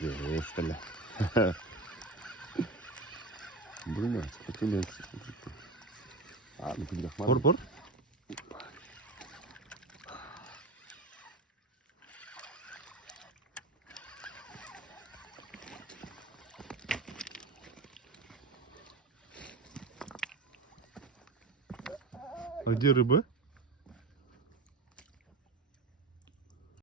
Есть, бля. Блин, спокойно. А, ну куда хмар? Бор. А где рыба?